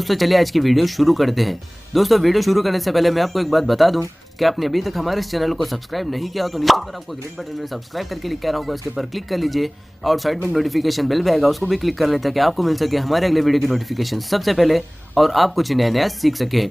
दोस्तों चलिए आज की वीडियो शुरू करते हैं। दोस्तों वीडियो शुरू करने से पहले मैं आपको एक बात बता दूं कि आपने अभी तक हमारे इस चैनल को सब्सक्राइब नहीं किया हो तो नीचे पर आपको ग्रीन बटन में सब्सक्राइब करके लिखा रहा होगा, इसके ऊपर क्लिक कर लीजिए और साइड में नोटिफिकेशन बेल भी आएगा, उसको भी क्लिक कर लें ताकि आपको मिल सके हमारे अगले वीडियो की नोटिफिकेशन सबसे पहले और आप कुछ नया सीख सके।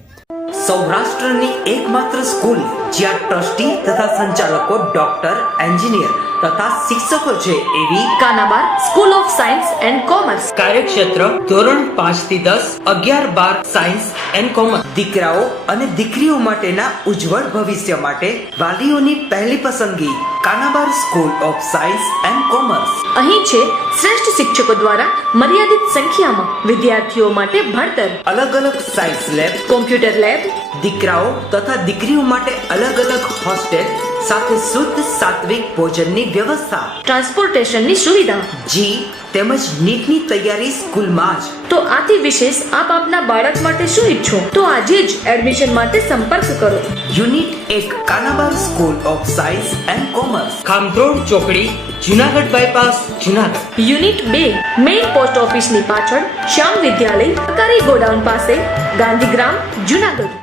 સૌરાષ્ટ્રની એકમાત્ર સ્કૂલ જ્યાં ટ્રસ્ટી તથા સંચાલકો ડોક્ટર, એન્જિનિયર તથા શિક્ષકો છે એવી Kanabar school of science and commerce કાર્યક્ષેત્ર ધોરણ 5 થી 10, 11, 12 સાયન્સ એન્ડ કોમર્સ। દીકરાઓ અને દીકરીઓ માટેના ઉજ્જવળ ભવિષ્ય માટે વાલીઓની પહેલી પસંદગી Kanabar school of science and commerce. અહીં છે શ્રેષ્ઠ શિક્ષકો દ્વારા મર્યાદિત સંખ્યામાં વિદ્યાર્થીઓ માટે ભણતર, અલગ અલગ સાયન્સ લેબ, કોમ્પ્યુટર લેબ, દીકરાઓ તથા દીકરીઓ માટે અલગ અલગ હોસ્ટેલ સાથે શુદ્ધ સાત્વિક ભોજનની વ્યવસ્થા, ટ્રાન્સપોર્ટેશનની સુવિધા, જી તેમજ નીટની તૈયારી સ્કૂલમાં જ। તો આથી વિશેષ આપ આપના બાળક માટે શું ઈચ્છો તો આજે જ એડમિશન માટે સંપર્ક કરો। Unit 1 Kanabar school of science and commerce, Khamrod ચોકડી, Junagadh bypass, Junagadh. Unit 2 main post ઓફિસની પાછળ શ્યામ વિદ્યાલય, સરકારી ગોડાઉન પાસે, ગાંધીગ્રામ, જુનાગઢ।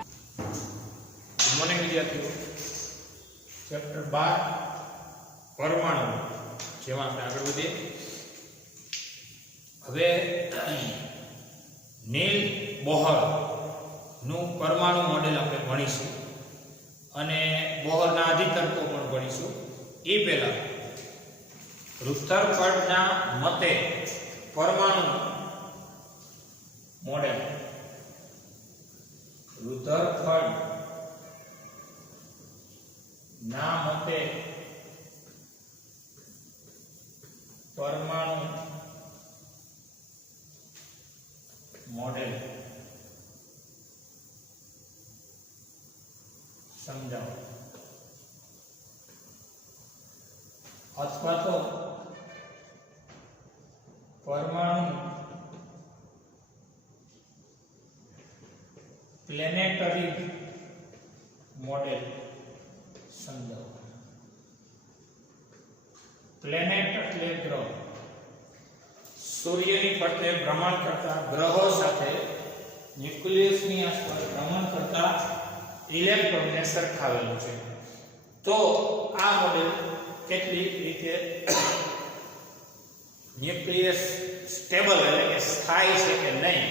મોર્નિંગ વિદ્યાર્થીઓ, ચેપ્ટર 12 પરમાણુ જેમાં આપણે આગળ વધીએ। હવે નીલ બોહર નું પરમાણુ મોડેલ આપણે ભણીશું અને બોહરના આધિતર્કો પણ ભણીશું। એ પહેલા રુથરફર્ડના મતે પરમાણુ મોડેલ, રુથરફર્ડ ના મતે પરમાણુ મોડેલ સમજાવો અથવા તો પરમાણુ પ્લેનેટરી મોડેલ સમજાવો। પ્લેનેટ એટલે ગ્રહ, સૂર્યની ફરતે ભ્રમણ કરતા ગ્રહો સાથે ન્યુક્લિયસની આસપાસ ભ્રમણ કરતા ઇલેક્ટ્રોનને સરખાવેલું છે। તો આ મોડેલ કેટલી રીતે ન્યુક્લિયસ સ્ટેબલ એટલે કે સ્થાયી છે કે નહીં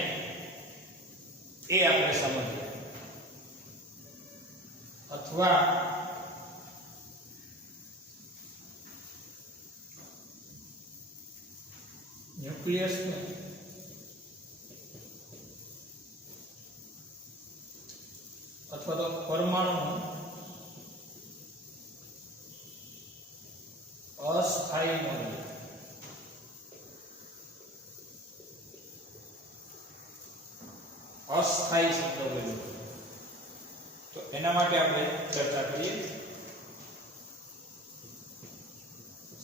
એ આપણે સમજીએ। અથવા न्यूक्लियस में अथवा तो परमाणु अस्थायी मॉडल, अस्थायी शब्द बोल्यो तो एना माटे आपणे चर्चा करीए।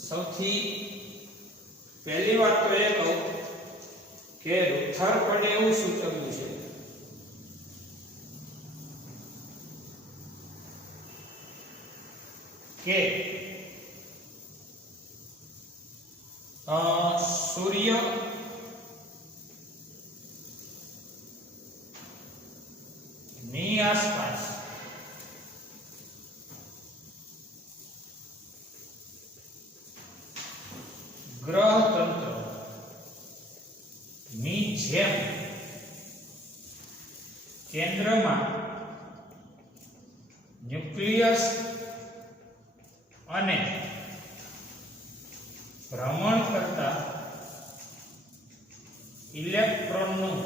सौथी पहली बात तो ये कहूं कि रुथरफर्डे એવું સૂચવ્યું છે કે સૂર્ય ની આસપાસ ગ્રહ તંત્ર ની જેમ કેન્દ્રમાં ન્યુક્લિયસ અને ભ્રમણ કરતા ઇલેક્ટ્રોનનું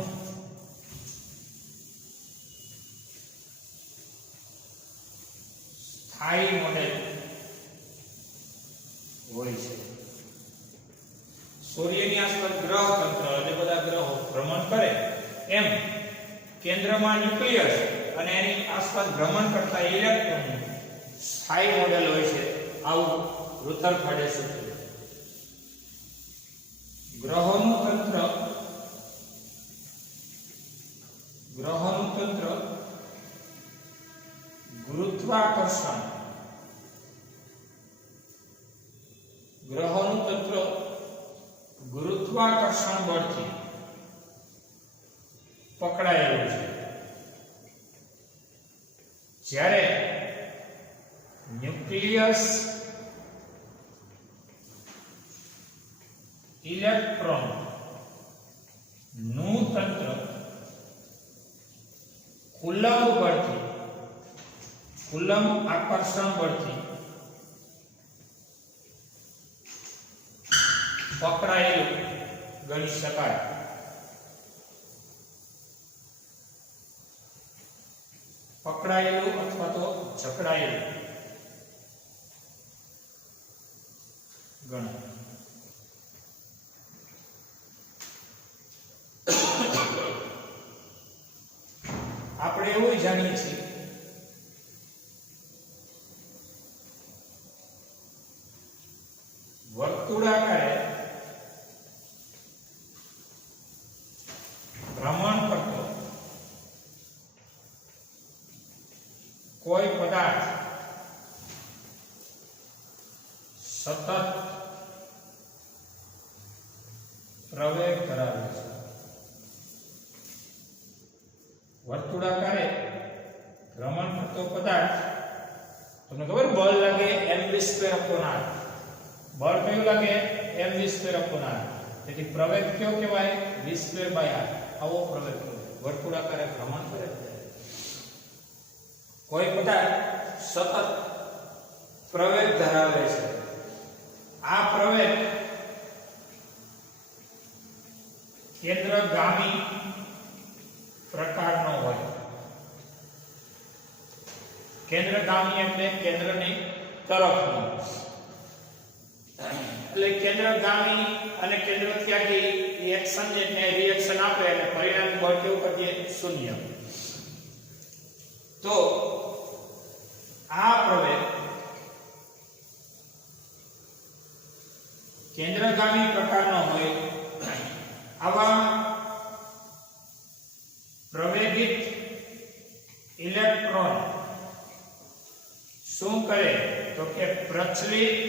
સ્થાયી મોડેલ હોય છે। સૂર્યની આસપાસ ગ્રહ તંત્ર એટલે બધા ગ્રહો ભ્રમણ કરે એમ કેન્દ્રમાં ન્યુક્લિયસ અને એની આસપાસ ભ્રમણ કરતા ઇલેક્ટ્રોન સ્થાયી મોડેલ હોય છે। આવું રુથરફર્ડે સૂચવ્યું। ગ્રહોનું તંત્ર ગુરુત્વાકર્ષણ, ગ્રહોનું તંત્ર ગુરુત્વાકર્ષણ બળથી પકડાયેલું ન્યુક્લિયસ ઇલેક્ટ્રોન નું તંત્ર કુલંબ બળથી, કુલંબ આકર્ષણ બળથી પકડાયેલું ગણી શકાય. પકડાયેલું અથવા તો જકડાયેલું ગણાય. આપણે એવું જાણીએ છીએ વર્તુળાકારે ભ્રમણ કરતો કોઈ પદાર્થ સતત પ્રવેગ ધરાવે છે. વર્તુળાકારે ભ્રમણ કરતો પદાર્થ, તમને ખબર બળ લાગે mv²/r, બળ કયું લાગે mv²/r, તેથી પ્રવેગ કયો કહેવાય v²/r. આવો પ્રવેગ વર્તુળાકારે ભ્રમણ કરે કોઈ પદાર્થ સતત પ્રવેગ ધરાવે છે. આ પ્રવેગ કેન્દ્રગામી પ્રકારનો હોય. કેન્દ્રગામી એટલે કેન્દ્રની તરફનો. એટલે કેન્દ્રગામી અને કેન્દ્ર ત્યાગી રિએક્શન એટલે રિએક્શન આપે એટલે પરિણામ બળ કેવું કરીએ શૂન્ય. તો આ પ્રવેગ કેન્દ્રગામી પ્રકારનો હોય. આવા પ્રવેગિત ઇલેક્ટ્રોન શું કરે તો કે પ્રચલિત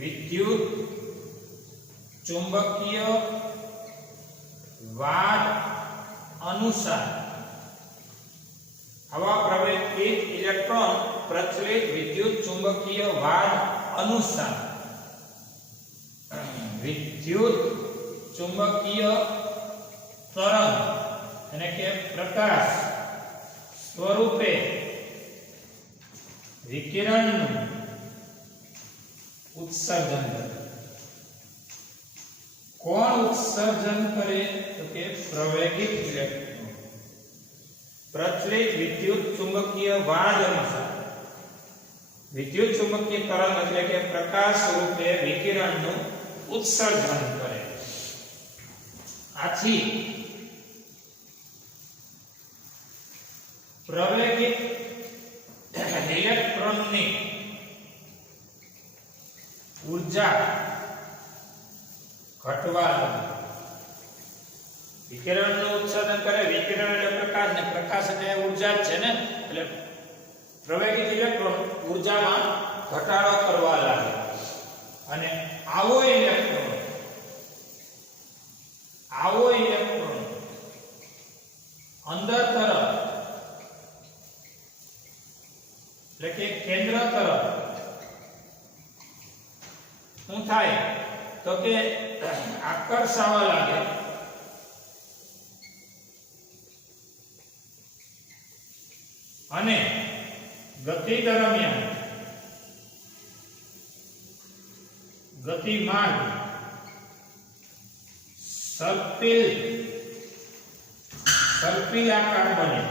વિદ્યુત ચુંબકીય વાદ અનુસાર, આવા પ્રવેગિત ઇલેક્ટ્રોન પ્રચલિત વિદ્યુત ચુંબકીય વાદ અનુસાર વિદ્યુત ચુંબકીય તરંગ અને કે પ્રકાશ સ્વરૂપે વિકિરણનું ઉત્સર્જન કરે. કોણ ઉત્સર્જન કરે તો કે પ્રવેગિત ઇલેક્ટ્રોન પ્રચલિત વિદ્યુત ચુંબકીય વાદ અનુસાર વિદ્યુત ચુંબકીય તરંગ એટલે કે પ્રકાશ સ્વરૂપે વિકિરણનું ઉત્સર્જન કરે. આથી પ્રવેગિત ઇલેક્ટ્રોનની ઊર્જા ઘટવા લાગે. વિકિરણનું ઉત્સર્જન કરે, વિકિરણ એટલે પ્રકાશ ને પ્રકાશ એટલે ઊર્જા જ છે ને, એટલે પ્રવેગિત ઇલેક્ટ્રોન ઊર્જામાં ઘટાડો કરવા લાગે. અને આવો ઇલેક્ટ્રોન અંદર તરફ એટલે કે કેન્દ્ર તરફ શું થાય તો કે આકર્ષાવા લાગે. અને ગતિ દરમિયાન ગતિમાન સર્પિલ આકાર બને.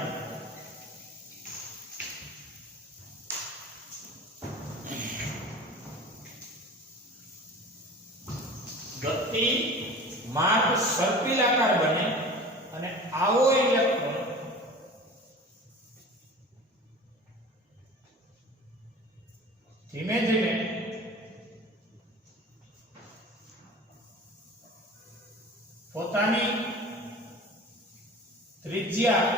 ગતિ માર્ગ સર્પિલ આકાર બને અને આવો ઇલેક્ટ્રોન ધીમે ધીમે પોતાની ત્રિજ્યા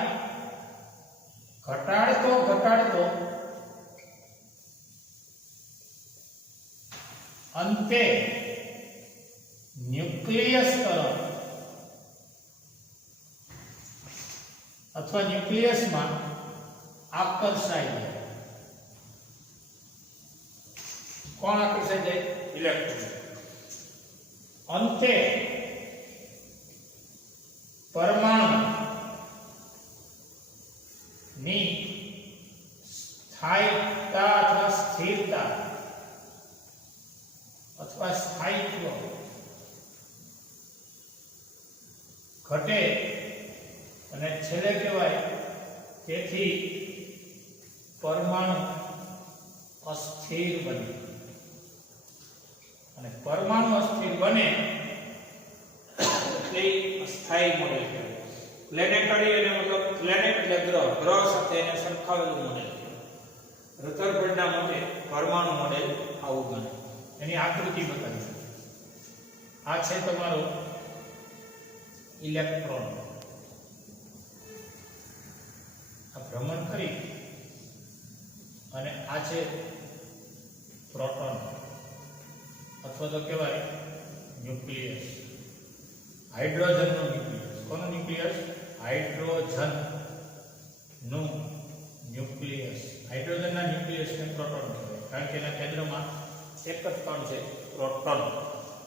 ઘટાડતો અંતે ન્યુક્લિયસ તરફ અથવા ન્યુક્લિયસમાં આકર્ષાય છે. કોણ આકર્ષાઈ જાય? ઇલેક્ટ્રોન. અંતે પરમાણુ ની સ્થાયીતા અથવા સ્થિરતા અથવા સ્થાયિત્વ ઘટે અને છેલ્લે કહેવાય તેથી પરમાણુ અસ્થિર બને. અને પરમાણુ અસ્થિર બને એટલે અસ્થાયી મોડેલ કહેવાય. પ્લેનેટરી અને મતલબ પ્લેનેટ એટલે ગ્રહ સાથે એને સરખાવેલું મોડેલ કહેવાય. રધરફોર્ડના મતે પરમાણુ મોડેલ આવું બને. એની આકૃતિ બતાવી છે. આ છે તમારો ઇલેક્ટ્રોન. આ ભ્રમણ કરી અને આ છે પ્રોટોન અથવા તો કહેવાય ન્યુક્લિયસ. હાઇડ્રોજનનો ન્યુક્લિયસ. કોનો ન્યુક્લિયસ? હાઇડ્રોજન નું ન્યુક્લિયસ. હાઇડ્રોજનના ન્યુક્લિયસને પ્રોટોન કહેવાય કારણ કે એના કેન્દ્રમાં એક જ કણ છે, પ્રોટોન.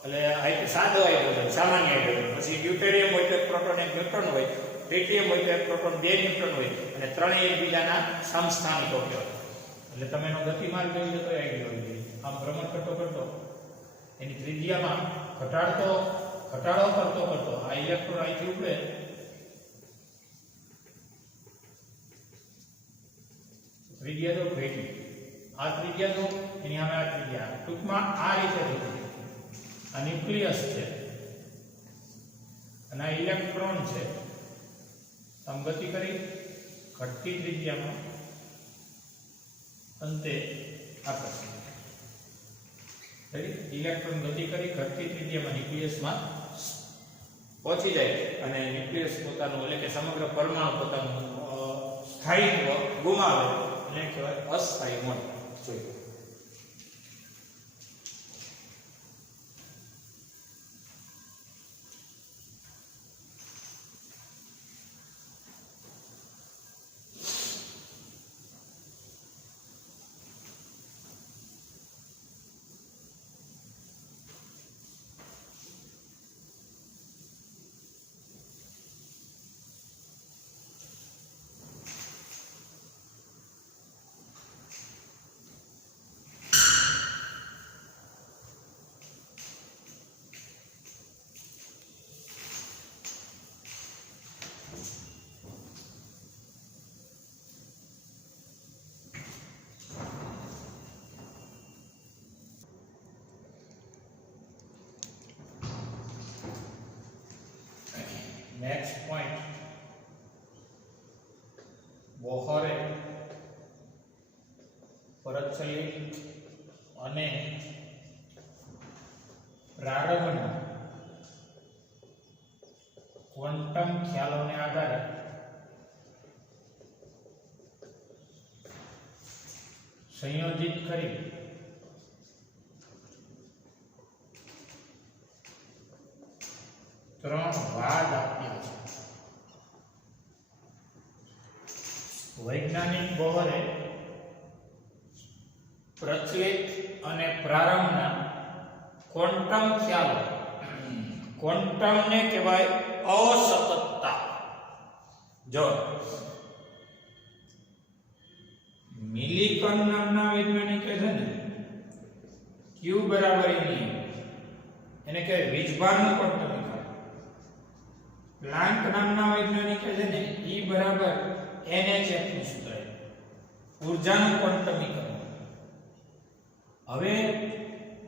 એટલે સાદો હાઇડ્રોજન, સામાન્ય હાઇડ્રોજન. પછી ડ્યુટેરિયમ હોય તો એક પ્રોટોન એક ન્યુટ્રોન હોય, ટ્રિટિયમ હોય તો એક પ્રોટોન બે ન્યુટ્રોન હોય અને ત્રણેય એકબીજાના સમસ્થાનિકો કહેવાય. એટલે તમે એનો ગતિમાર્ગ જોઈ લો તો આઈડિયા આવી જાય. આમ ભ્રમણ કરતો કરતો એની ત્રિજ્યામાં ઘટાડો કરતો આ ઇલેક્ટ્રોન અહીંથી ઉપડે ત્રિજ્યા તો ઘટી. આ ત્રિજ્યા તો એની સામે આ ત્રિજ્યા. ટૂંકમાં આ રીતે થતું. આ ન્યુક્લિયસ છે અને આ ઇલેક્ટ્રોન છે. આમ ગતિ કરી ઘટતી ત્રિજ્યામાં અંતે આકર્ષણ. ઇલેક્ટ્રોન ગતિ કરી ઘટતી ત્રિજ્યામાં ન્યુક્લિયસમાં પહોંચી જાય અને ન્યુક્લિયસ પોતાનું એટલે કે સમગ્ર પરમાણુ પોતાનું સ્થાયિત્વ ગુમાવે એને કહેવાય અસ્થાયી મોડેલ. જોઈએ નેક્સ્ટ પોઈન્ટ. બોહરે પ્રચલિત અને પ્રારંભના ક્વોન્ટમ ખ્યાલોને આધારે સંયોજિત કરી ત્રણ વાદ આપ્યા છે. વૈજ્ઞાનિક બોહરે પ્રચલિત અને પ્રારંભના ક્વોન્ટમ ખ્યાલો, ક્વોન્ટમને કહેવાય અસતતતા. જો મિલિકન નામના વૈજ્ઞાનિકે છે ને Q બરાબર એને કહેવાય વીજભારનું ક્વોન્ટમ. પ્લાન્ક નામના વૈજ્ઞાનિકે છે ને E બરાબર NHF નું સૂત્ર, ઊર્જાનું ક્વોન્ટમીકરણ. હવે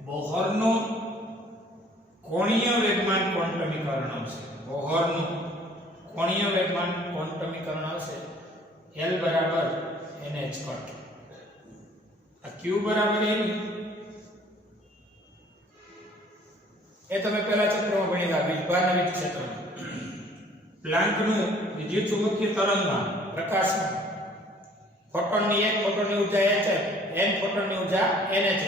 બોહરનું કોણીય વેગમાન ક્વોન્ટમીકરણ આવશે. બોહરનું કોણીય વેગમાન ક્વોન્ટમીકરણ આવશે L બરાબર NH કટ. આ Q બરાબર એ તમે પહેલા ચક્રમાં ભણેલા વીજભારના વિદ્યુત ક્ષેત્રમાં. પ્લાન્કનું વિદ્યુત ચુંબકીય તરંગમાં પ્રકાશમાં ફોટોનની એક ફોટોનની ઊર્જા h, n ફોટોનની ઊર્જા nh,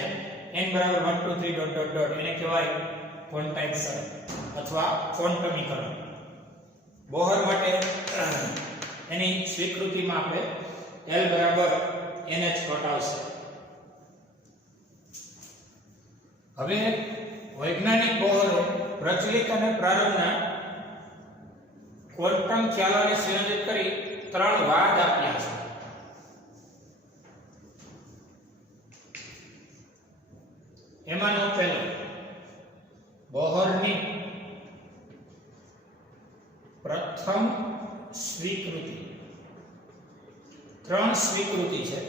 n બરાબર 1 2 3 ડોટ ડોટ ડોટ. એને કહેવાય ક્વોન્ટાઇઝેશન અથવા ક્વોન્ટમીકરણ. બોહર માટે એની સ્વીકૃતિમાં આપણે L બરાબર NH કટ આવશે. હવે વૈજ્ઞાનિક બોહરે પ્રચલિત અને પ્રારંભના ક્વોન્ટમ ખ્યાલોને સંયોજિત કરી 3 વાદ આપ્યા છે. એમાંનો પહેલો બોહરની પ્રથમ સ્વીકૃતિ. 3 સ્વીકૃતિ છે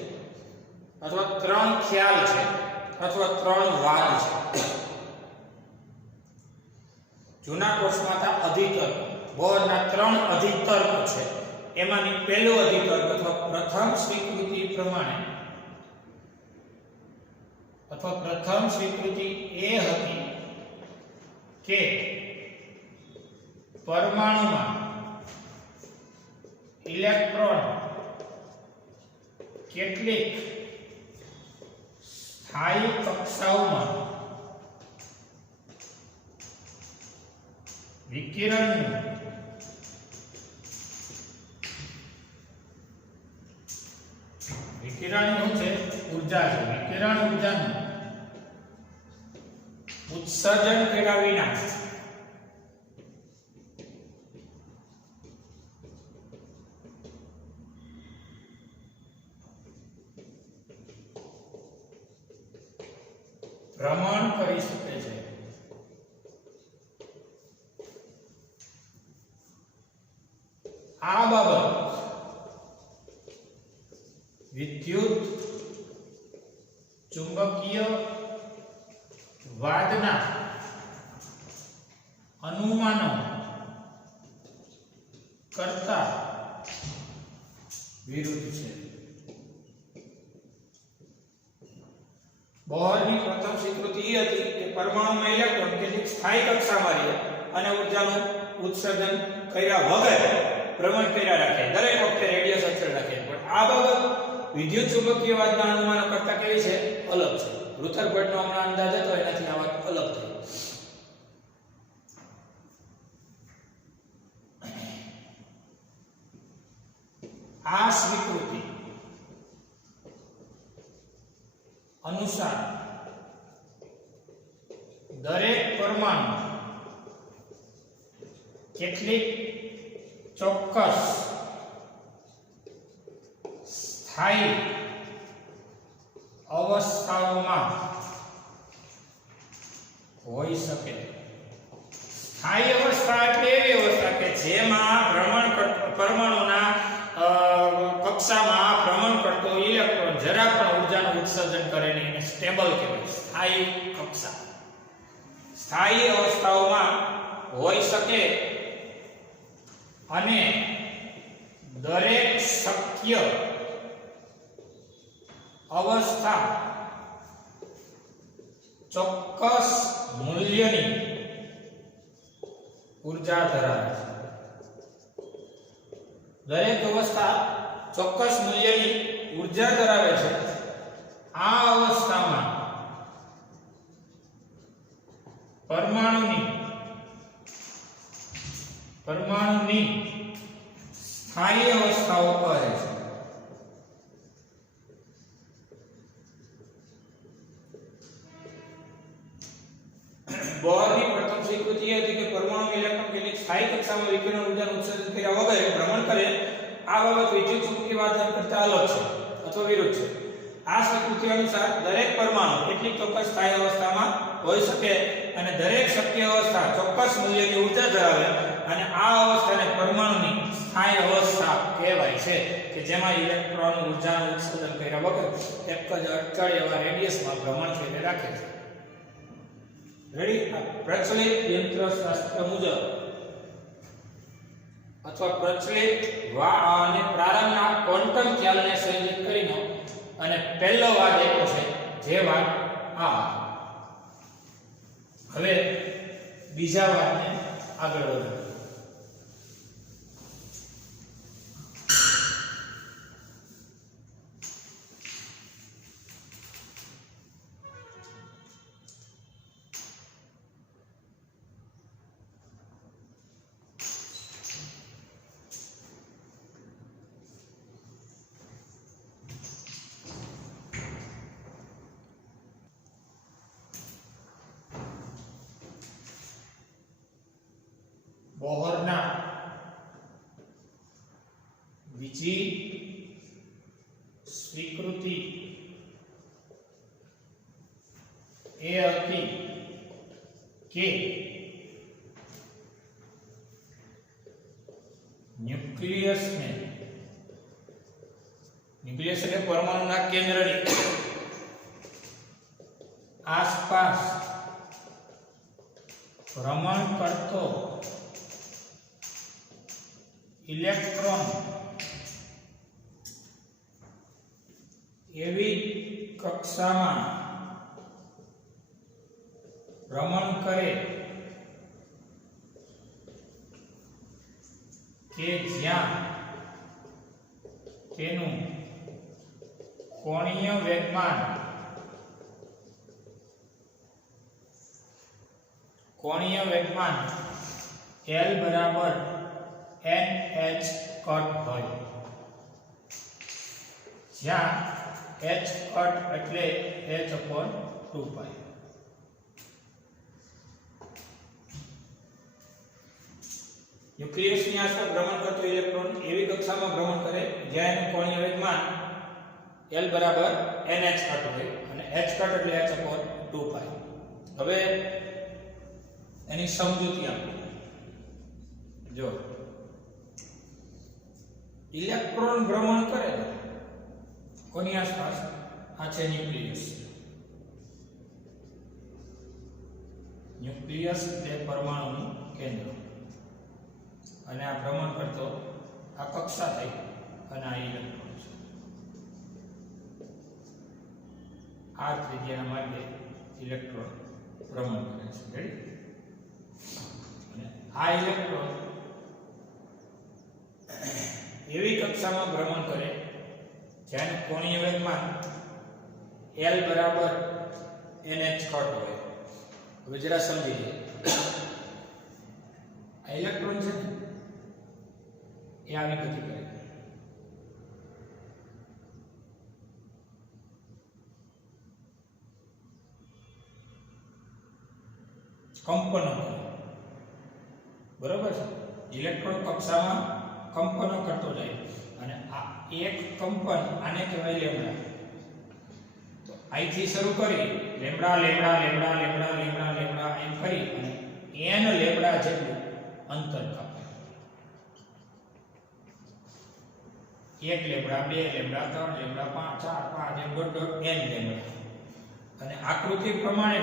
અથવા 3 ખ્યાલ છે અથવા 3 વાદ છે. જૂના કોર્સમાં હતા અધિતર્ક. બોહરના 3 અધિતર્ક છે. એમાંની પહેલો અધિતર્ક અથવા પ્રથમ સ્વીકૃતિ પ્રમાણે અથવા પ્રથમ સ્વીકૃતિ એ હતી કે પરમાણુમાં ઇલેક્ટ્રોન કેટલીક સ્થાયી કક્ષાઓમાં વિકિરણનું છે ઉર્જા છે. વિકિરણ ઉર્જાનું ઉત્સર્જન કર્યા વિના ભ્રમણ કરી શકે છે. આ બાબત વિદ્યુત ચુંબકીય વાદના અનુમાનો કરતા વિરુદ્ધ છે. બોહરની પ્રથમ સ્વીકૃતિ એ હતી કે પરમાણુમાં ઇલેક્ટ્રોન કેટલીક સ્થાયી કક્ષામાં રહે અને ઉર્જાનું ઉત્સર્જન કર્યા વગર ભ્રમણ કર્યા રાખે, દરેક વખતે રેડિયસ અચળ રાખે. પણ આ બાબત વિદ્યુત ચુંબકીય વાદના અનુમાનો કરતા કેવી છે? અલગ છે. રુથરફર્ડનો હમણાં અંદાજ હતો એનાથી આ વાત અલગ થઈ. આ સ્વીકૃતિ અનુસાર દરેક પરમાણુ કેટલીક ચોક્કસ સ્થાયી અવસ્થાઓમાં હોઈ શકે. સ્થાયી અવસ્થા એટલે એવી અવસ્થા કે જેમાં પરમાણુના કક્ષામાં ભ્રમણ કરતો ઇલેક્ટ્રોન જરા પણ ઉર્જાનું ઉત્સર્જન કરે નહીં, એને સ્ટેબલ કહેવાય. સ્થાયી કક્ષા સ્થાયી અવસ્થાઓમાં હોઈ શકે અને દરેક શક્ય અવસ્થા ચોક્કસ મૂલ્યની ઉર્જા ધરાવે છે. દરેક અવસ્થા ચોક્કસ મૂલ્યની ઉર્જા ધરાવે છે. આ અવસ્થામાં પરમાણુની સ્થાયી અવસ્થાઓ કહે છે. બોહરની પ્રથમ સ્વીકૃતિ એ હતી કે પરમાણુ ઇલેક્ટ્રોન કેટલીક સ્થાયી કક્ષામાં વિકિરણ ઉર્જાનું ઉત્સર્જન કર્યા વગર ભ્રમણ કરે. આ બાબત વિદ્યુત ચુંબકીય વાદન કરતા અલગ છે અથવા વિરુદ્ધ છે. આ સ્વીકૃતિ અનુસાર દરેક પરમાણુ કેટલીક ચોક્કસ સ્થાયી અવસ્થામાં હોઈ શકે અને દરેક શક્ય અવસ્થા ચોક્કસ મૂલ્યની ઉર્જા ધરાવે અને આ અવસ્થાને પરમાણુની સ્થાયી અવસ્થા કહેવાય છે કે જેમાં ઇલેક્ટ્રોન ઉર્જાનું ઉત્સર્જન કર્યા વગર એક જ અચળ એવા રેડિયસમાં ભ્રમણ થઈને રાખે છે. રેડી? આ પ્રચલિત યંત્રશાસ્ત્ર મુજબ અથવા પ્રચલિત અને પ્રારંભના ક્વોન્ટમ ખ્યાલને સંયોજિત કરીને અને પહેલો વાદ એવો છે જે વાદ આ. હવે બીજા વાદને આગળ વધારીએ. બોહરના બીજી સ્વીકૃતિ એ હતી કે ન્યુક્લિયસ એટલે પરમાણુના કેન્દ્રની આસપાસ ભ્રમણ કરતો ઇલેક્ટ્રોન એવી કક્ષામાં ભ્રમણ કરે કે જ્યાં તેનું કોણીય વેગમાન L બરાબર NH કટ હોય, જ્યાં H કટ એટલે h/2π. ન્યુક્લિયસની આસપાસ ભ્રમણ કરતો ઇલેક્ટ્રોન એવી કક્ષામાં ભ્રમણ કરે જ્યાં એનું કોણીય વેગમાન L બરાબર NH કટ હોય અને h કટ એટલે h/2π. હવે એની સમજૂતી આપો. જો ઇલેક્ટ્રોન ભ્રમણ કરે કોની આસપાસ? આ છે ન્યુક્લિયસ એટલે પરમાણુનું કેન્દ્ર, અને આ ભ્રમણ કરતો આ કક્ષા થઈ અને આ ઇલેક્ટ્રોન છે. આ ત્રિજ્યાના માર્ગે ઇલેક્ટ્રોન ભ્રમણ કરે છે. રેડી? અને આ ઇલેક્ટ્રોન એવી કક્ષામાં ભ્રમણ કરે જ્યાં કોણીય વેગમાન L બરાબર NH કટ હોય. હવે જરા સમજી લઈએ. આ ઇલેક્ટ્રોન છે ને એ આવી ગતિ કરે, કંપનો કરે. બરોબર છે? ઇલેક્ટ્રોન કક્ષામાં કંપનો કરતો જાય અને આ એક કંપન આને કહેવાય લેમ્ડા. તો અહીંથી શરૂ કરી lambda lambda lambda lambda lambda lambda એમ કરી અને n લેમ્ડા જેટલું અંતર કાપે. 1 લેમ્ડા 2 લેમ્ડા 3 લેમ્ડા 5 4 5 એમ ડોટ ડોટ n લેમ્ડા. અને આકૃતિ પ્રમાણે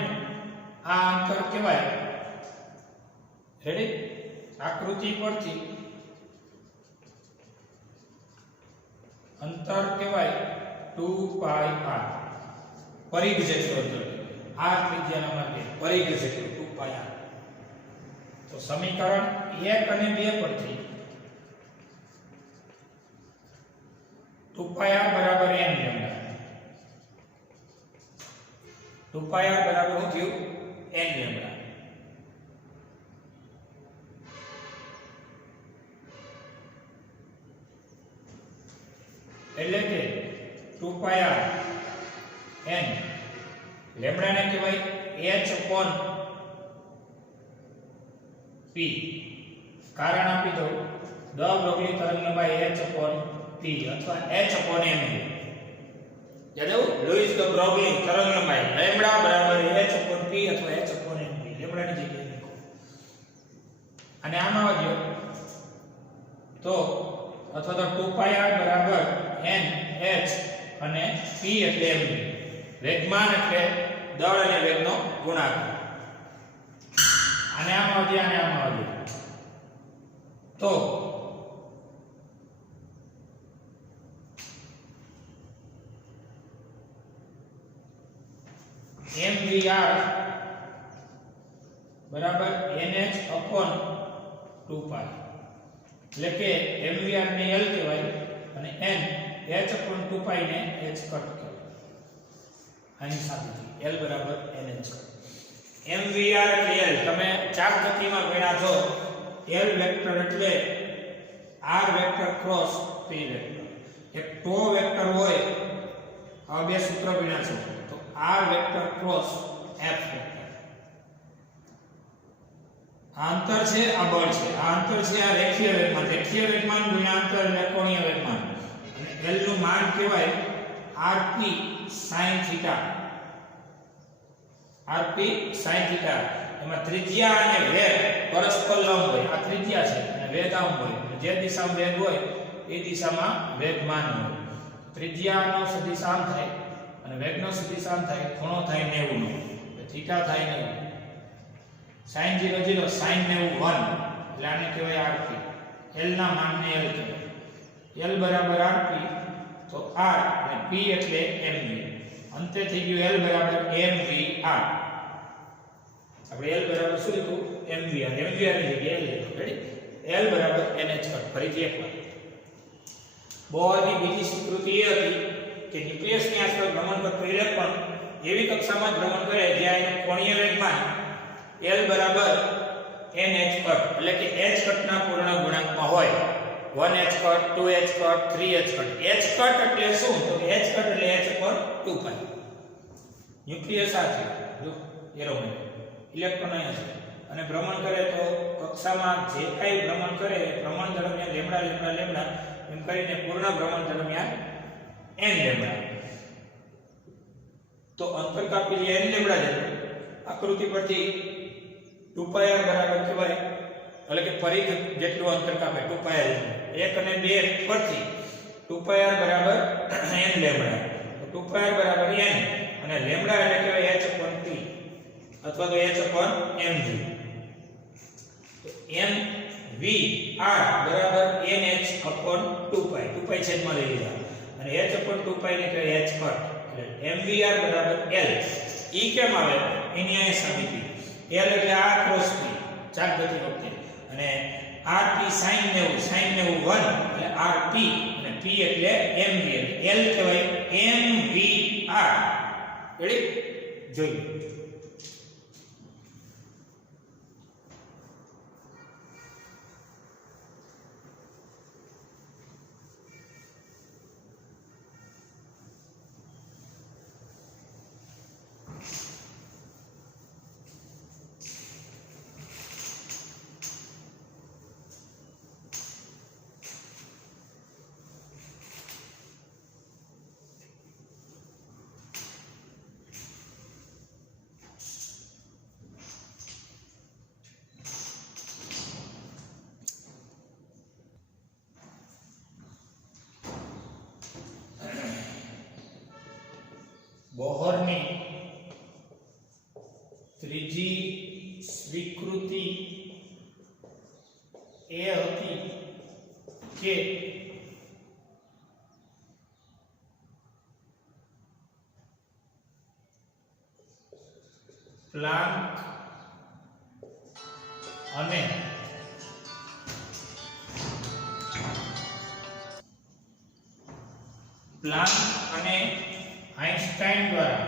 આ અંતર કહેવાય. રેડી? આકૃતિ પરથી અંતર કહેવાય 2πr. પરિઘ જેટલું અંતર. આ ત્રિજ્યાના માટે પરિઘ જેટલું 2πr. તો સમીકરણ 1 અને 2 પરથી 2πr બરાબર n લેમ્ડા. 2πr બરાબર શું થયું? n lambda. એટલે કે 2πr n લેમ્ડા ને કહેવાય h/p. કારણ આપી દો, દ બ્રોગલી તરંગલંબાઈ h/p અથવા h/m. યાદ આવ્યું? લુઈસ દ બ્રોગલી તરંગલંબાઈ લેમ્ડા બરાબર h/p અથવા h/m. લેમ્ડાની જગ્યાએ લખો. અને આમાં વધ્યો તો અથવા તો 2πr બરાબર n h અને p એટલે m. વેગમાન એટલે દળ અને વેગનો ગુણાકાર. અને આમાં વધ્યા અને આમાં વધ્યા તો mvr બરાબર nh/2π. એટલે કે mvr ને l કહેવાય અને n h/2π ને h કટ કહેવાય. આની સાબિતી l બરાબર nh કટ. mvr એટલે l. તમે ચાર ગતિમાં ભણ્યા છો. l વેક્ટર એટલે r vector cross p vector. એક ટો વેક્ટર હોય, આ બે સૂત્ર ભણ્યા છો તો r vector cross f vector. આ અંતર છે, આ બળ છે. આ અંતર છે આ રેખીય વેગમાન ગુણ્યા અંતર એટલે કોણીય વેગમાન. અને L નું માન કહેવાય rp sin θ. rp sin θ. એમાં ત્રિજ્યા અને વેગ પરસ્પર લંબ હોય. આ ત્રિજ્યા છે અને વેગ આમ હોય. જે દિશામાં વેગ હોય એ દિશામાં વેગમાન હોય. ત્રિજ્યાનો સદિશ આમ થાય અને વેગનો સદિશ આમ થાય. ખૂણો થાય 90 નો. થીટા થાય 90. sin 0 0 sin 90 1 એટલે આને કહેવાય rp. L ના માનને L કહેવાય. L બરાબર rp તો r અને p એટલે mv. અંતે થઈ ગયું L બરાબર mvr. આપણે L બરાબર શું લખ્યું? mvr. mvr ની જગ્યાએ L લખ્યું. રેડી? L બરાબર nh કટ. ફરીથી એકવાર. બોહરની બીજી સ્વીકૃતિ એ હતી કે ન્યુક્લિયસની આસપાસ ભ્રમણ કરતો ઇલેક્ટ્રોન એવી કક્ષામાં ભ્રમણ કરે જ્યાં એનું કોણીય વેગમાન L બરાબર nh કટ એટલે કે h કટના પૂર્ણ ગુણાંકમાં હોય. 1h cut, 2h cut, 3h cut. h cut એટલે શું? તો કે h કટ એટલે h પર 2π. ન્યુક્લિયસ આ છે. જો એરો ઇલેક્ટ્રોન અહીંયા છે અને ભ્રમણ કરે તો કક્ષામાં જે કાંઈ ભ્રમણ કરે ભ્રમણ દરમિયાન લેમ્ડા લેમ્ડા લેમ્ડા એમ કરીને પૂર્ણ ભ્રમણ દરમિયાન n લેમ્ડા. તો અંતર કાપી લે n લેમ્ડા જેટલું. આકૃતિ પરથી 2πr બરાબર કહેવાય એટલે કે પરિઘ જેટલું અંતર કાપે 2πr. 1 અને 2 પરથી 2πr બરાબર n લેમ્ડા. તો 2πr બરાબર n અને લેમ્ડા એટલે કહેવાય h/p અથવા તો h/mg. તો mvr બરાબર nh/2π. 2π છેદમાં લઈ લીધા અને h/2π ને કહેવાય h કટ. એટલે mvr બરાબર l. ઈ કેમ આવે એની અહીં સાબિતી. l એટલે r ક્રોસ p ચાક ગતિ વખતે અને rp sin 90 sin 90 1 એટલે rp અને p એટલે mv એટલે l કહેવાય mvr. રેડી? જોઈએ. બોહરની ત્રીજી સ્વીકૃતિ એ હતી કે પ્લાન્ક અને આઇન્સ્ટાઇન દ્વારા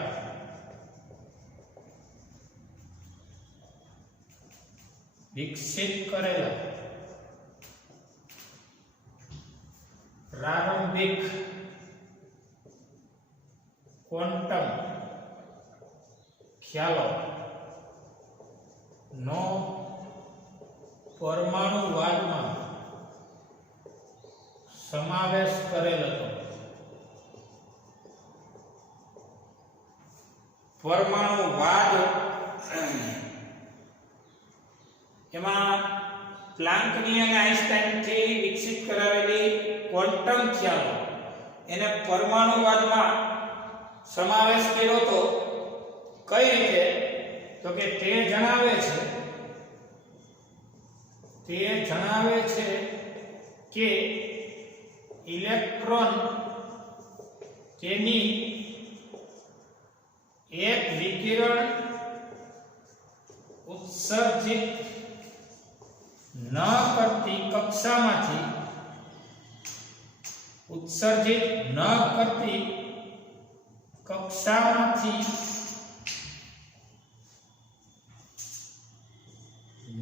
વિકસિત કરેલા પ્રારંભિક ક્વોન્ટમ ખ્યાલો નો પરમાણુવાદમાં સમાવેશ કરેલ હતો. પરમાણુવાદ એમાં પ્લાન્કની અને આઇન્સ્ટાઇનથી વિકસિત કરાવેલી ક્વોન્ટમ ખ્યાલો એને પરમાણુવાદમાં સમાવેશ કર્યો તો કઈ રીતે? તો કે તે જણાવે છે કે ઇલેક્ટ્રોન તેની એક વિકિરણ ઉત્સર્જિત ન કરતી કક્ષામાંથી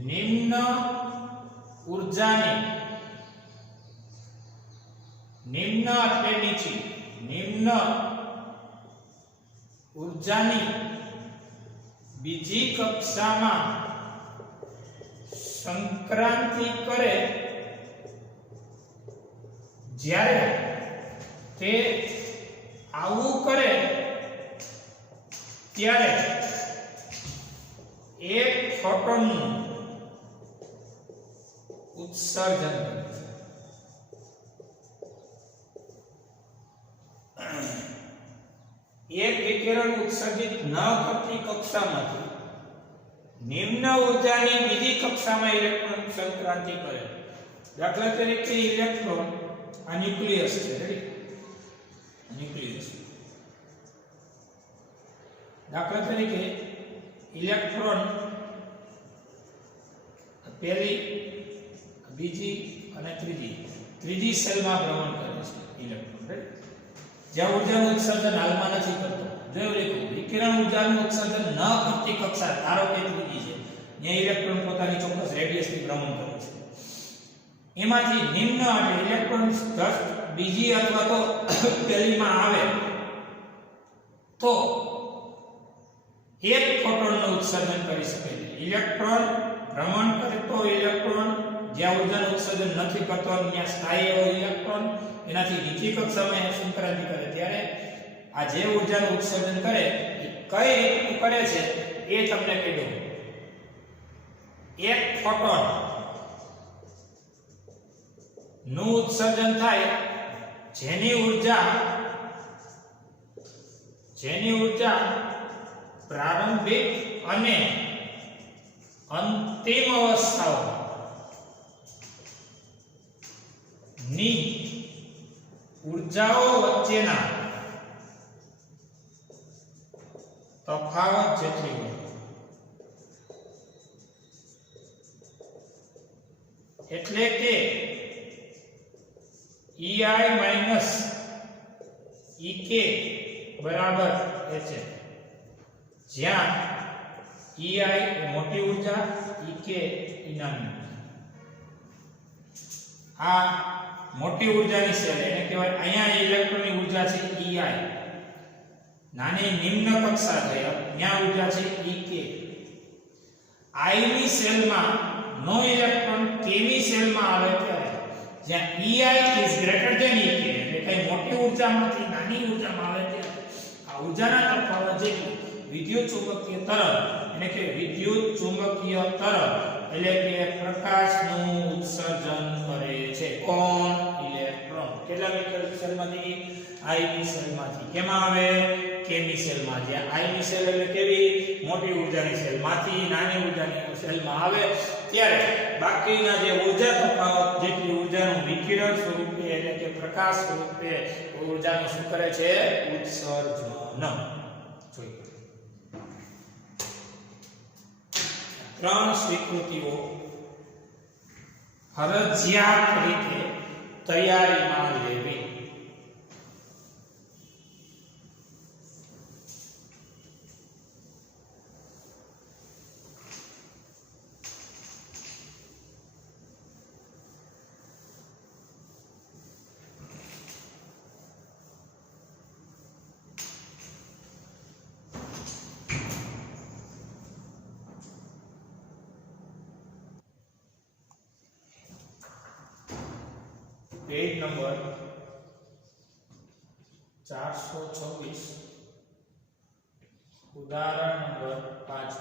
નિમ્ન ઉર્જાની બીજી કક્ષામાં સંક્રાંતિ કરે જ્યારે તે આવું કરે ત્યારે એક ફોટોનનું ઉત્સર્જન કરે છે. એક વિકિરણ ઉત્સર્જિત ન કરતી કક્ષામાંથી નિમ્ન ઉર્જાની બીજી કક્ષામાં ઇલેક્ટ્રોન સંક્રાંતિ કરે. દાખલા તરીકે ઇલેક્ટ્રોન આ ન્યુક્લિયસ છે, રેડી? ન્યુક્લિયસ. દાખલા તરીકે ઇલેક્ટ્રોન પહેલી, બીજી અને ત્રીજી સેલમાં ભ્રમણ કરે છે ઇલેક્ટ્રોન, રાઈટ? જ્યાં ઉર્જાનું ઉત્સર્જન હાલમાં નથી કરતો. જોયું લીધું, વિકિરણ ઉર્જાનું ઉત્સર્જન ન કરતી કક્ષા ધારો કે ત્રીજી છે, ત્યાં ઇલેક્ટ્રોન પોતાની ચોક્કસ રેડિયસથી ભ્રમણ કરે છે. એમાંથી નિમ્ન એટલે ઇલેક્ટ્રોન જસ્ટ બીજી અથવા તો પહેલીમાં આવે તો એક ફોટોનનું ઉત્સર્જન કરી શકે છે. ઇલેક્ટ્રોન ભ્રમણ કરે તો ઇલેક્ટ્રોન જ્યાં ઉર્જાનું ઉત્સર્જન નથી કરતો ત્યાં સ્થાયી એવો ઇલેક્ટ્રોન એનાથી નીચી કક્ષામાં સંક્રાંતિ કરે ત્યારે આ જે ઉર્જાનું ઉત્સર્જન કરે એ કઈ રીતનું કરે છે એ તમને કહી દઉં. એક ફોટોન નું ઉત્સર્જન થાય જેની ઉર્જા પ્રારંભિક અને અંતિમ અવસ્થાઓ ની ઉર્જાઓ વચ્ચેના તફાવત જેટલી હોય. એટલે કે EI માઈનસ EK બરાબર HF, જ્યાં EI એ મોટી ઉર્જા, EK એ નાની ઉર્જા. આ મોટી ઉર્જાની સેલ એને કહેવાય, અહીંયા ઇલેક્ટ્રોનની ઉર્જા છે EI, નાની નિમ્ન કક્ષા છે ત્યાં ઉર્જા છે EK. I ની સેલમાં નો ઇલેક્ટ્રોન K ની સેલમાં આવે ત્યારે જ્યાં EI is greater than EK એટલે કે મોટી ઉર્જામાંથી નાની ઉર્જામાં આવે ત્યારે આ ઉર્જાના તફાવત જેટલું વિદ્યુત ચુંબકીય તરંગ એટલે કે વિદ્યુત ચુંબકીય તરંગ એટલે કે પ્રકાશનું ઉત્સર્જન કરે છે. કોણ? ઇલેક્ટ્રોન. કેટલા મીટર સેલમાંથી? I ની સેલમાંથી. કેમાં આવે? K ની સેલમાં. જ્યાં I ની સેલ એટલે કેવી? મોટી ઉર્જાની સેલમાંથી નાની ઉર્જાની સેલમાં આવે ત્યારે બાકીના જે ઉર્જા તફાવત જેટલી ઉર્જાનું વિકિરણ સ્વરૂપે એટલે કે પ્રકાશ સ્વરૂપે ઉર્જાનું શું કરે છે? ઉત્સર્જન. જોઈએ ત્રણ સ્વીકૃતિઓ ફરજિયાત રીતે તૈયારીમાં લેવી. પેજ નંબર 426 ઉદાહરણ નંબર 5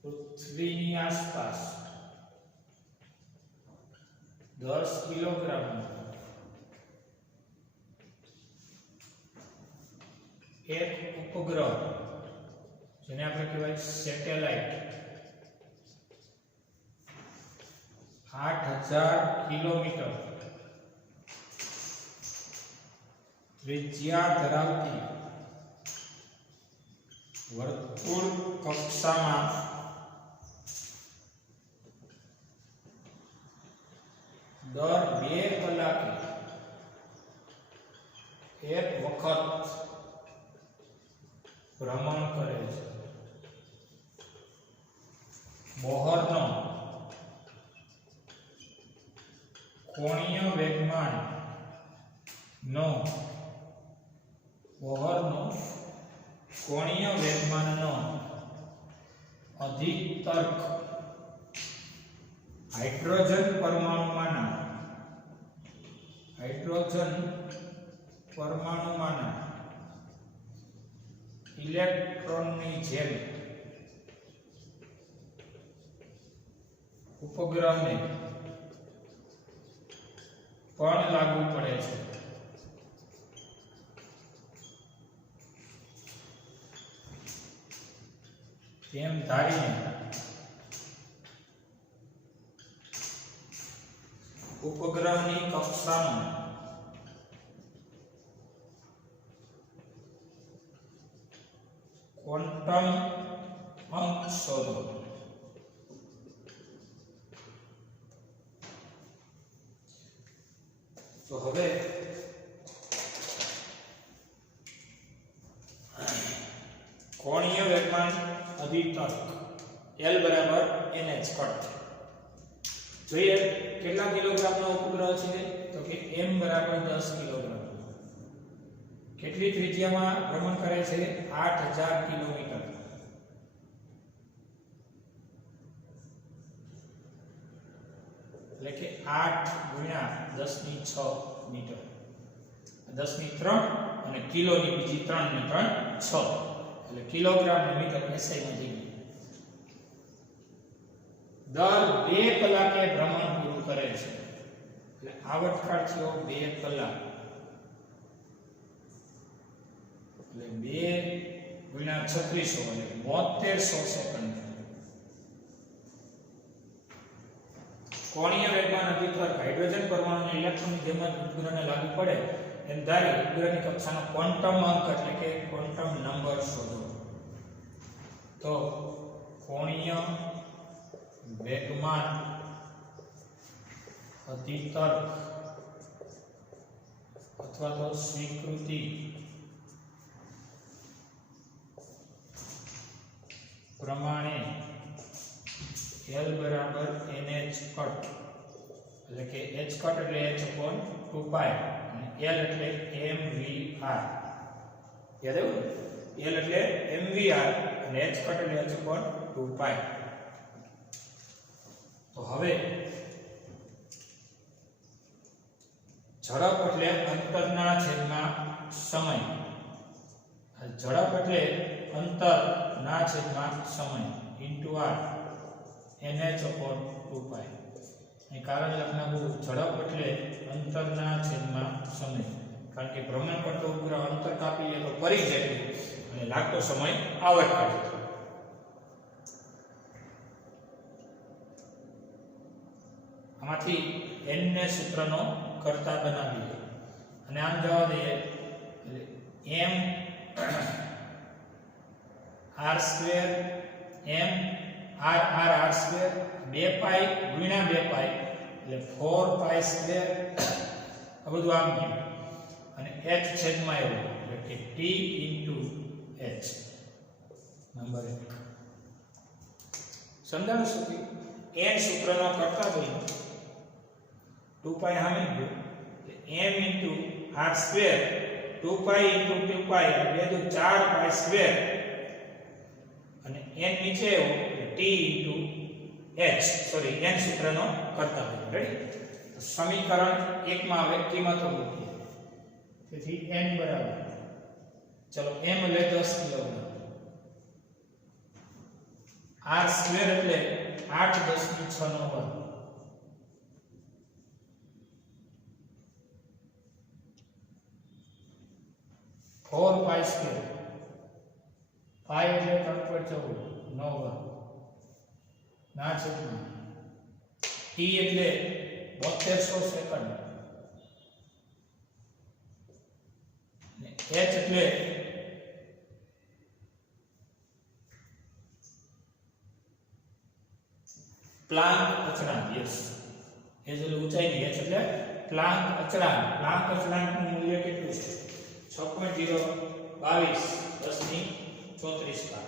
પૃથ્વીની આસપાસ 10 કિલોગ્રામ એક ઉપગ્રહ જેને આપણે કહેવાય સેટેલાઇટ 8000 કિલોમીટર ત્રિજ્યા ધરાવતી વર્તુળ કક્ષામાં દર 2 કલાકે એક વખત ભ્રમણ કરે છે. બોહરનો કોણીય વેગમાન નો કોણીય વેગમાનનો અધિતર્ક હાઇડ્રોજન પરમાણુમાંના ઇલેક્ટ્રોનની જેમ ઉપગ્રહને પણ લાગુ પડે છે. તેમ ધારીને ઉપગ્રહની કક્ષાનો ક્વોન્ટમ અંક શોધો. તો હવે કોણીય વેગમાન અધિતર્ક L બરાબર NH કટ. જોઈએ કેટલા કિલોગ્રામનો ઉપગ્રહ છે તો કે m બરાબર 10 કિલોગ્રામ. કેટલી ત્રિજ્યામાં ભ્રમણ કરે છે 8000 કિલોમીટર. એટલે કે 8 ગુણ્યા 10⁶ મીટર, 10⁻³ અને કિલોની બીજી 3 ને 3 6 એટલે કિલોગ્રામ ને મીટર SI માં જઈ ગયું. દર 2 કલાકે ભ્રમણ પૂરું કરે છે. એટલે આવર્તકાળ થયો 2 કલાક. એટલે 2 ગુણ્યા 3600 એટલે 7200 સેકન્ડ. કોણીય વેગમાન અધિતર્ક હાઇડ્રોજન પરમાણુને ઇલેક્ટ્રોનની જેમ જ ઉપગ્રહને લાગુ પડે એમ ધારી ઉપગ્રહની કક્ષાનો ક્વોન્ટમ અંક એટલે કે ક્વોન્ટમ નંબર શોધો. તો કોણીય વેગમાન અધિતર્ક અથવા તો સ્વીકૃતિ પ્રમાણે L બરાબર NH કટ એટલે કે H કટ એટલે h/2π અને L એટલે mvr. યાદ આવ્યું? L એટલે mvr અને H કટ એટલે h/2π. તો હવે ઝડપ એટલે અંતરના છેદમાં સમય. ઝડપ એટલે અંતરના છેદમાં સમય ઇન્ટુ r NH/2π. અહીં કારણ લખનારું ઝડપ એટલે અંતરના છેદમાં સમય. કારણ કે ભ્રમણ કરતો ઉપગ્રહ અંતર કાપી લે તો ફરી જાય અને લાગતો સમય આવર્તકાળ. આમાંથી n ને સૂત્રનો કરતા બનાવીએ અને આમ જવા દઈએ m r² m r r r² 2π ગુણ્યા 2π એટલે 4π². આ બધું આમ ગયું અને h છેદમાં આવ્યો એટલે કે t * h નંબર 1. સમજાણું શું થયું? n સૂત્રનો કરતા જોઈએ 2π હામે ગયો એટલે m * r² 2π * 2π એટલે 4π² અને n નીચે આવ્યો t * h સોરી n સૂત્રનો કરતા હોય. રેડી? સમીકરણ 1 માં હવે કિંમતો મૂકીએ. તેથી n બરાબર ચલો m એટલે 10 કિલોગ્રામ, r² એટલે 8 × 10⁶ નો વર્ગ, π² પાઈ એટલે 3.14 નો વર્ગ ના છેદમાં t એટલે 7200 સેકન્ડ ને h એટલે પ્લાન્ક અચળાંક. યસ, h એટલે ઊંચાઈની, h એટલે પ્લાન્ક અચળાંક. પ્લાન્ક અચળાંકનું મૂલ્ય કેટલું છે? 6.022 10⁻34 bar.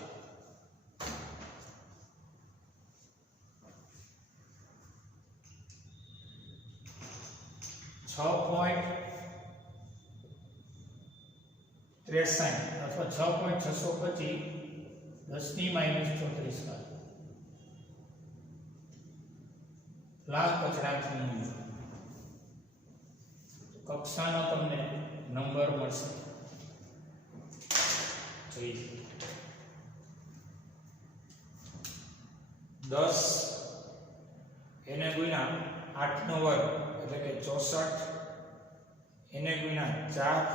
અથવા 6.625 10⁻34 bar. લાખ અચળાંકનું મૂલ્ય કક્ષાનો તમને નંબર મળશે જોઈએ 10 એને ગુણ્યા 8 નો વર્ગ એટલે કે 64 એને ગુણ્યા 4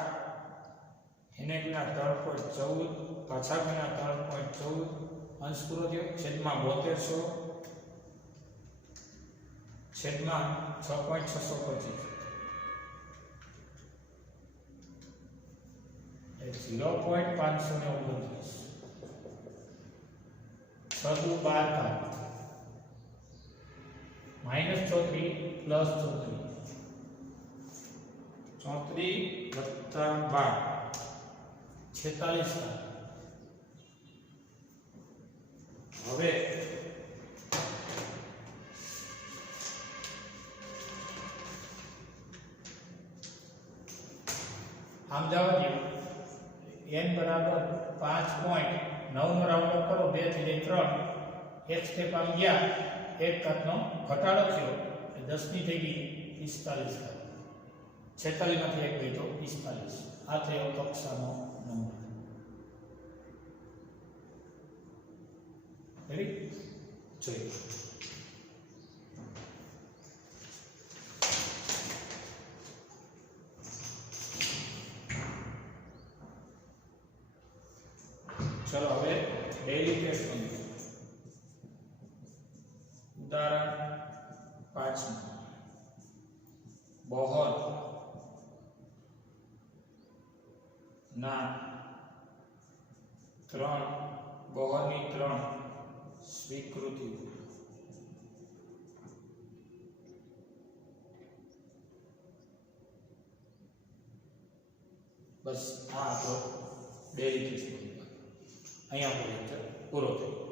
એને ગુણ્યા 3.14 પાછા ગુણ્યા 3.14 અંશ પૂરો થયો છેદમાં 7200 છેદમાં 6.625 0.529 6 દુ 12 माइनस 34 प्लस 34 वत्ता 12 46 હવે આમ જવા દો n બરાબર 5.9 નો રાઉન્ડ અપ કરો 2 થી 3 એક સ્ટેપ આમ ગયા एक घातनो घटाड़ो थयो 10 ની થઈ ગઈ 45 घात 46 માંથી એક ગઈ તો 45 આ થયો કક્ષાનો નંબર રેડી જોઈએ चलो હવે ડેઈલી ટેસ્ટ કરીએ उदाहरण 5 बहुत ना 3 બહોની 3 સ્વીકૃતિ બસ આ આપણો ડેઈલી ટેસ્ટ અહીંયા પૂરો થયો